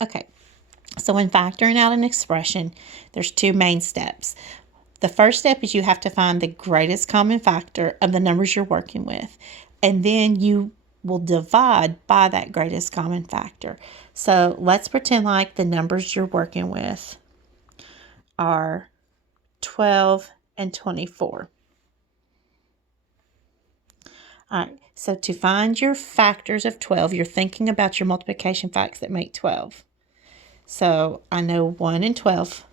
Okay, so when factoring out an expression, there's two main steps. The first step is you have to find the greatest common factor of the numbers you're working with, and then you will divide by that greatest common factor. So let's pretend like the numbers you're working with are 12 and 24. All right, so to find your factors of 12, you're thinking about your multiplication facts that make 12. So I know 1 and 12.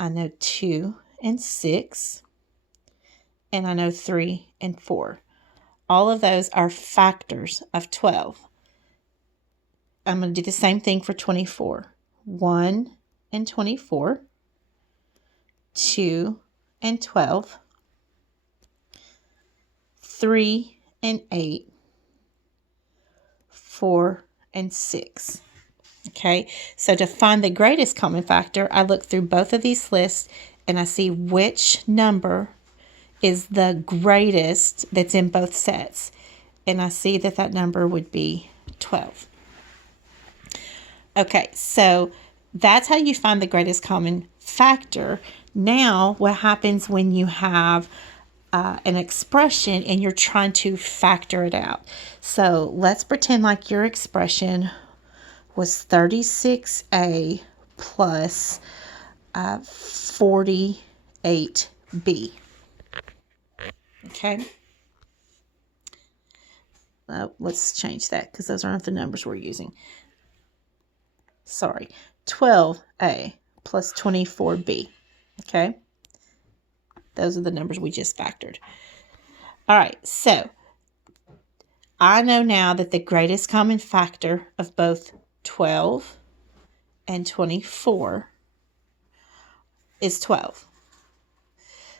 I know 2 and 6. And I know 3 and 4. All of those are factors of 12. I'm going to do the same thing for 24. 1 and 24. 2 and 12. 3 and 8. 4 and 6. Okay, so to find the greatest common factor, I look through both of these lists and I see which number is the greatest that's in both sets. And I see that that number would be 12. Okay, so that's how you find the greatest common factor. Now, what happens when you have an expression and you're trying to factor it out? So let's pretend like your expression was 36a plus 48b. Okay. Let's change that because those aren't the numbers we're using. Sorry. 12a plus 24b. Okay. Those are the numbers we just factored. All right. So I know now that the greatest common factor of both 12 and 24 is 12.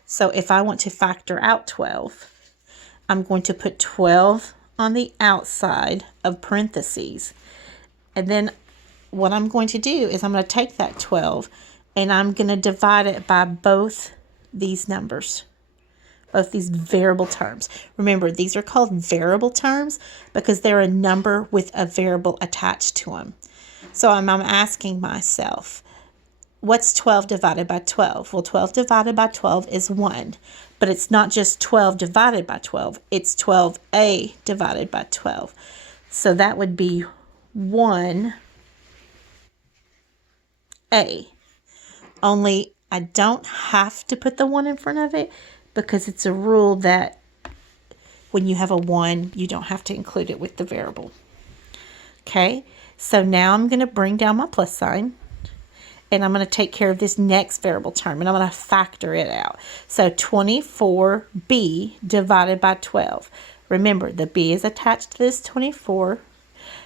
So if I want to factor out 12, I'm going to put 12 on the outside of parentheses. And then what I'm going to do is I'm going to take that 12 and I'm going to divide it by both these numbers, both these variable terms. Remember, these are called variable terms because they're a number with a variable attached to them. So I'm asking myself, what's 12 divided by 12? Well, 12 divided by 12 is 1. But it's not just 12 divided by 12. It's 12a divided by 12. So that would be 1a. Only I don't have to put the 1 in front of it because it's a rule that when you have a 1, you don't have to include it with the variable. Okay, so now I'm going to bring down my plus sign. And I'm going to take care of this next variable term. And I'm going to factor it out. So 24b divided by 12. Remember, the b is attached to this 24.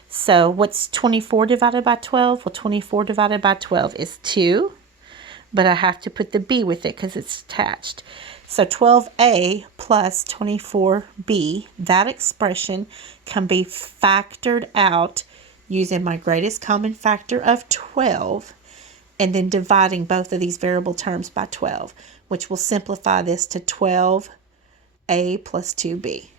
So what's 24 divided by 12? Well, 24 divided by 12 is 2. But I have to put the b with it because it's attached. So 12a plus 24b, that expression can be factored out using my greatest common factor of 12. And then dividing both of these variable terms by 12, which will simplify this to 12a plus 2b.